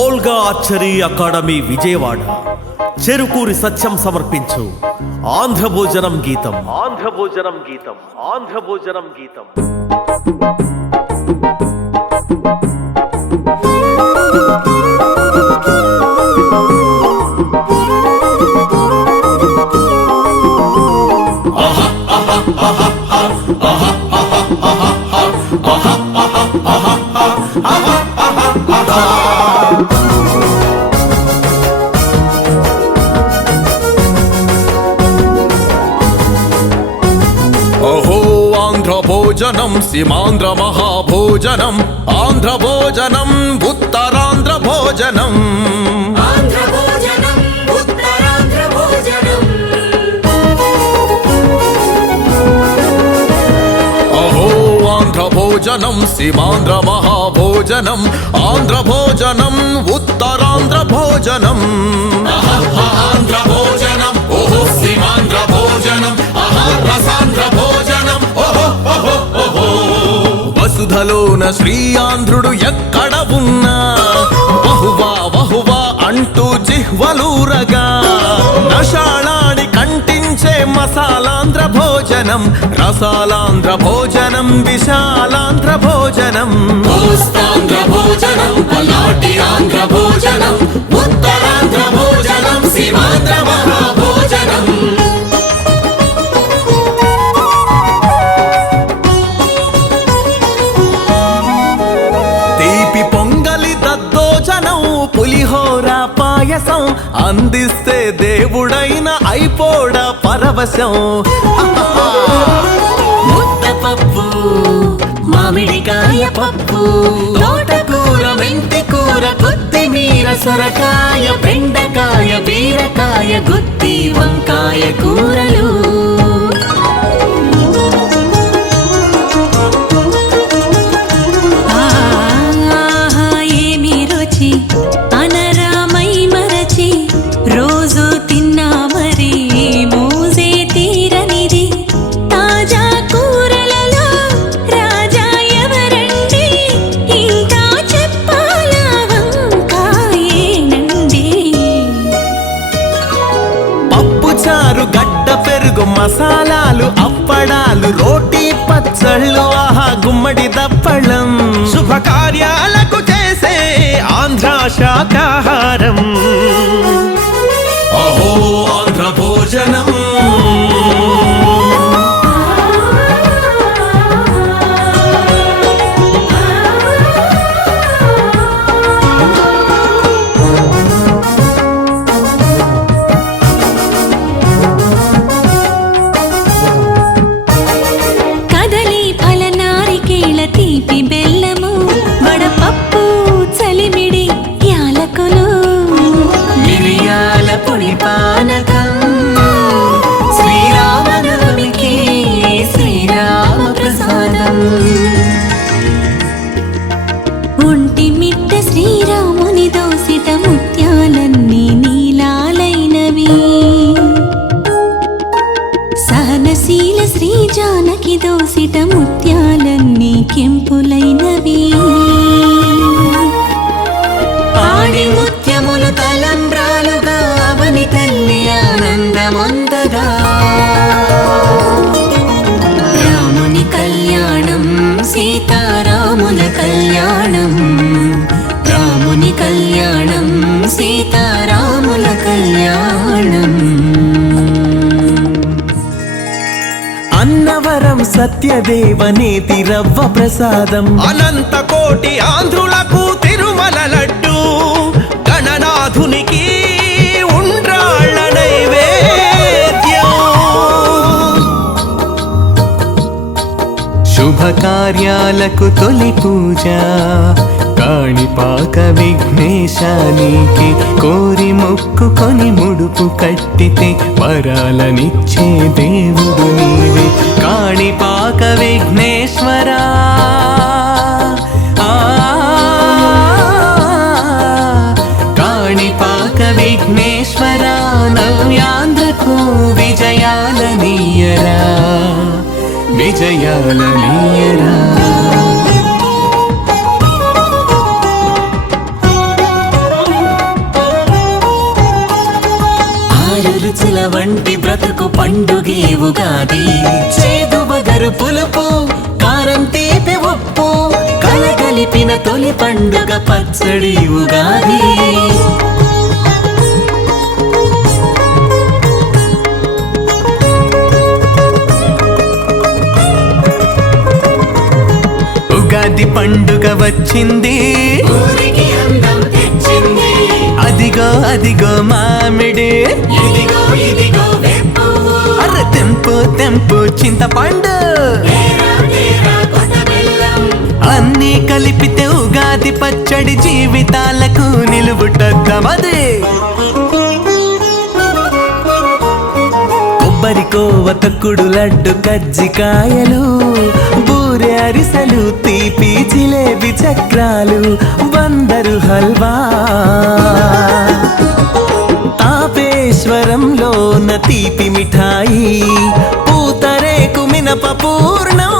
Olga archery academy Vijayawada Cherukuri సత్యం సమర్పించు ఆంధ్రభోజనం గీతం. ఆంధ్రభోజనం గీతం. ఆంధ్రభోజనం గీతం. ఆంధ్రభోజనం సీమాంధ్ర మహాభోజనం, ఆంధ్రభోజనం ఉత్తరాంధ్ర భోజనం. అహో ఆంధ్రభోజనం సీమాంధ్ర మహాభోజనం, ఆంధ్రభోజనం ఉత్తరాంధ్ర భోజనం. ఆంధ్రభోజనం ఓహో సీమాంధ్ర భోజనం, రసాంధ్ర భోజనం. వసుధలోన శ్రీ ఆంధ్రుడు ఎక్కడ ఉన్నా వహువా వహువా అంటూ జిహ్వలూరగా, నషాళాడి కంటించే మసాలాంధ్ర భోజనం, రసాలాంధ్ర భోజనం, విశాలాంధ్ర భోజనం. కోస్తాంధ్ర భోజనం, పల్నాటి ఆంధ్ర భోజనం, ఉత్తరాంధ్ర భోజనం, సీమాంధ్ర మహాభోజనం. పులిహోర పాయసం అందిస్తే దేవుడైన అయిపోడ పరవశం. ముద్దపప్పు, మామిడికాయ పప్పు, తోటకూర, మెంతికూర, కొత్తిమీర, సొరకాయ, బెండకాయ, బీరకాయ, గుత్తి వంకాయ కూరలు. మసాలాలు, అప్పడాలు, రోటీ పచ్చళ్ళు, ఆహా గుమ్మడి దప్పళం. శుభకార్యాలకు చేసే ఆంధ్ర శాకాహారం. అహో ఆంధ్ర భోజనం. ఒంటి మిట్ట శ్రీరాముని దోసిట ముత్యాలన్నీ నీలాలైనవి, సహనశీల శ్రీ జానకి దోసిట ముత్యాలన్నీ కెంపులైనవి. ఆడి ముత్యములు తలంబ్రాలుగా అవని తల్లి ఆనందమందగా. రాముని కళ్యాణం, సీతారాముల కళ్యాణం, రాముని కళ్యాణం, సీతారాముల కళ్యాణం. అన్నవరం సత్యదేవనేతి రవ్వ ప్రసాదం, అనంత కోటి ఆంధ్రులకు తిరుమల లడ్డు, గణనాథునికి ఉండ్రాళ్ళ నైవేద్యం. శుభకార్యాలకు తొలి పూజ, కాణిపాక విఘ్నేశానికి కోరి మొక్కుకొని ముడుపు కట్టితే వరాలనిచ్చే దేవుడు నీవే. కాణిపాక విఘ్నేశ్వరా, కాణిపాక విఘ్నేశ్వరా, నవ్యాంధ్రకు విజయాలనీయరా, విజయాలనీయరా. వంటి బ్రతుకు పండుగే ఉగాది. చేదు వగరు పులుపు కారం తీపి ఉప్పు కలగలిపిన తొలి పండుగ పచ్చడి ఉగాది. ఉగాది పండుగ వచ్చింది, ఊరికి అందం తెచ్చింది. అదిగో అదిగో మామిడి, ఇదిగో ఇదిగో వేపు, అర్ర తెంపు తెంపు చింతపండు, తేరా తేరా కొత్త బెల్లం. అన్నీ కలిపితే ఉగాది పచ్చడి జీవితాలకు నిలువుటద్దమది. కొబ్బరి కోవ తొక్కుడు లడ్డు కజ్జికాయలు బూరె అరిసెలు తీపి జిలేబి చక్రాలు బందరు హల్వా. తాపేశ్వరంలోన తీపి మిఠాయి పూతరేకు మినప పూర్ణం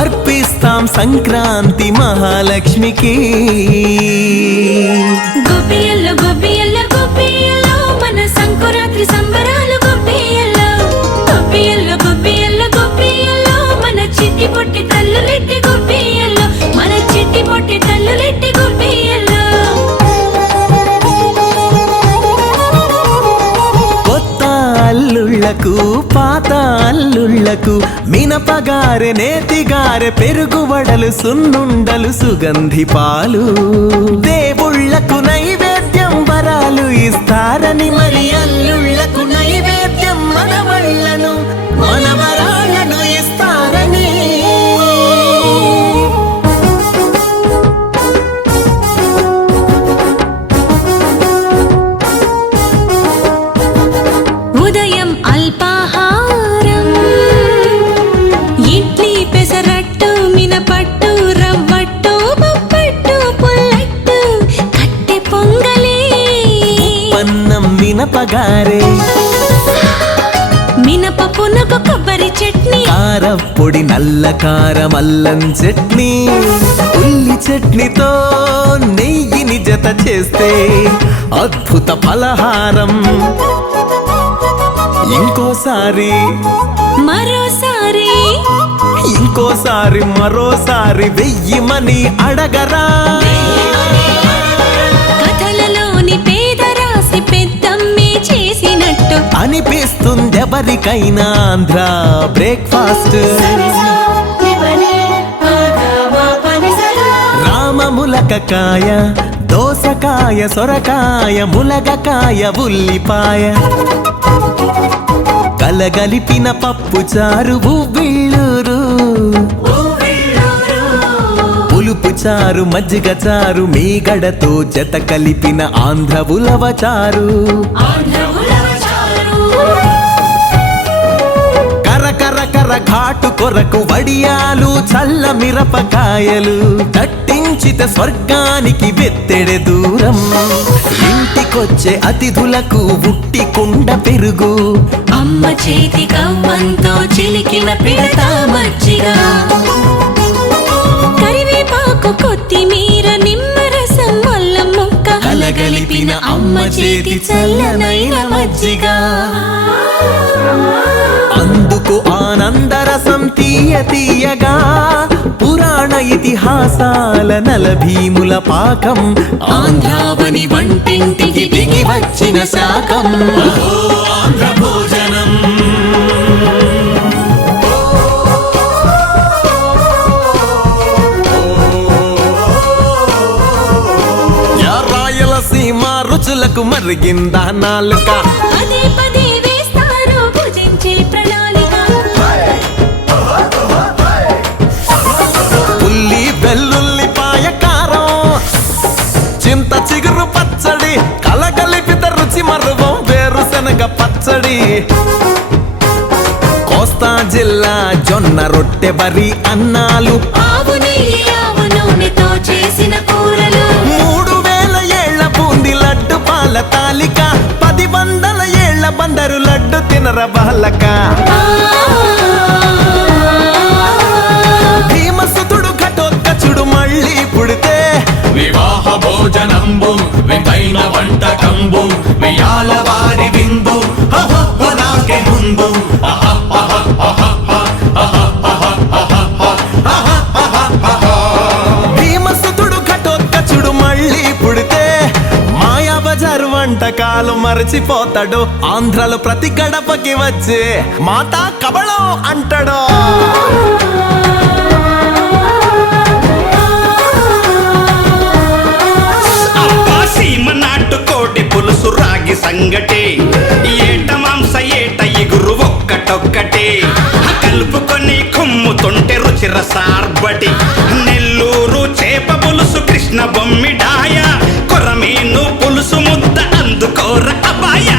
అర్పిస్తాం సంక్రాంతి మహాలక్ష్మికి. గొబ్బియల్లో గొబ్బియల్లో గొబ్బియల్లో మన సంకురాత్రి సంబరాలు గొబ్బియల్లో. గొబ్బియల్లో గొబ్బియల్లో గొబ్బియల్లో మన చిట్టి పొట్టి తల్లులెట్టి గొబ్బియల్లో, మన చిట్టి పొట్టి తల్లులెట్టి గొబ్బియల్లో. కొత్త అల్లుళ్లకు పాత అల్లుళ్లకు మినపగారె నేతిగారె పెరుగు వడలు సున్నుండలు సుగంధి పాలు దేవుళ్లకు నైవేద్యం వరాలు ఇస్తారని మరి అల్లుళ్లకు నైవేద్యం మనవళ్లను మనవరాళ్లను ఇస్తారని. ఉదయం అల్పాహారం ఇడ్లీ పెసరట్టు మినపట్టు రవ్వట్టు బొబ్బట్టు పుల్లట్టు కట్టె పొంగలి పన్నం మినపగారే మినప పునుగు కొబ్బరి చట్నీ కారప్పొడి నల్ల కారం అల్లం చట్నీ ఉల్లి చట్నీతో నెయ్యిని జత చేస్తే అద్భుత ఫలహారం. ఇంకోసారి మరోసారి ఇంకోసారి మరోసారి వెయ్యిమని అడగరా. కథలలోని పేద రాసి పెద్దమ్మే చేసినట్టు అనిపిస్తుందెవరికైనా ఆంధ్ర బ్రేక్ఫాస్ట్. రామములకకాయ దోసకాయ సొరకాయ ములగకాయ ఉల్లిపాయ కలగలిపిన పప్పు చారు ఉవ్విళ్ళూరు పులుపు చారు మజ్జిగ చారు మీగడతో జత కలిపిన ఆంధ్ర ఉలవ చారు. కర కర ఘాటు కొరకు వడియాలు చల్ల మిరపకాయలు దట్టించిత స్వర్గానికి వెత్తెడె దూరం. ఇంటికొచ్చే అతిథులకు ఉట్టి కుండ పెరుగు అమ్మ చేతి కవ్వంతో చిలికిన పిడత మజ్జిగ కరివేపాకు కొత్తిమీర నిమ్మరసం అల్లం ముక్క కలగలిపిన అమ్మ చేతి చల్లనైన మజ్జిగ. అందుకు ఆనందరసం తీయ తీయగా పురాణ ఇతిహాసాల నలభీముల పాకం ఆంధ్రావని వంటింటికి దిగి వచ్చిన శాకం. ఆంధ్ర భోజనం రాయలసీమ రుచులకు మరిగిందా నాలుక పదే పదే వేస్తారు భుజించే ప్రణాళిక. ఉల్లి వెల్లుల్లిపాయ కారం చింత చిగురు పచ్చడి కలగలిపిత రుచి మరువం వేరుశనగ పచ్చడి. కోస్తా జిల్లా జొన్న రొట్టె బరి అన్నాలు ఆవు నెయ్యి ఆవు నూనెతో చేసిన కూరలు 3000 ఏళ్ల బూంది లడ్డు పాల తాలిక 10 ఏళ్ల బందరు లడ్డు తినర బాలక. భీమసుతుడు ఘటోత్కచుడు మళ్ళీ పుడితే వివాహ భోజనంబు వింతైన వంటకంబు వెయ్యాల వారి విందు నాకే ముందు భీమసుతుడు ఘటోత్కచుడు మళ్ళీ పుడితే మాయా బజారు వంటకాలు మరచిపోతాడు ఆంధ్రలో ప్రతి గడపకి వచ్చి మాతా కబళం అంటాడు నాటుకోటి పులుసు రాగి సంగటి ఏట మాంస ఏట ఎగురు ఒక్కటొక్కటి కలుపుకొని కుమ్ముతుంటే రుచి రసార్బటి నెల్లూరు చేప పులుసు కృష్ణ బొమ్మిడాయ కొరమీను పులుసు ముద్ద అందుకోర అబాయ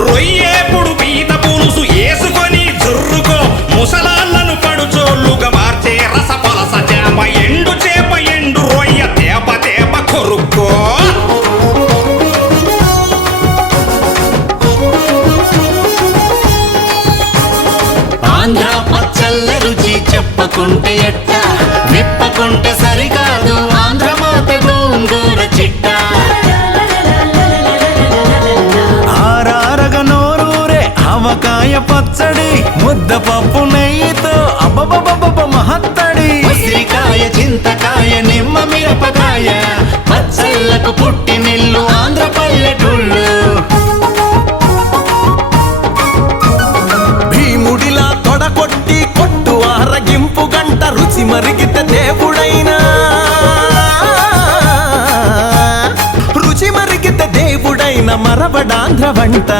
రొయ్యేపుడు పీత పులుసు వేసుకొని జుర్రుకో ముసలాళ్ళను పడుచోళ్ళుగా మార్చే రస పొలస చేప ఎండు చేప ఎండు రొయ్య తేప తేప కొరుక్కో ఆంధ్ర పచ్చళ్ళ రుచి చెప్పకుంటే ఎట్ట విప్పకుంటే సరికాదు ఆంధ్ర మాత గోంగూర చిట్ట ఆరారగ నోరూరే ఆవకాయ పచ్చడి ముద్దపప్పు నెయ్యితో అబ్బబ్బబ్బబ్బ మహత్తడి ఉసిరికాయ చింతకాయ నిమ్మ మిరపకాయ పచ్చళ్ళకు పుట్టినిల్లు ఆంధ్ర పల్లెటూళ్ళు భీముడిలా తొడకొట్టి కొట్టు ఆరగింపు గంట రుచి మరిగితే దేవుడైనా రుచి మరిగితే దేవుడైన మరవడాంధ్ర వంట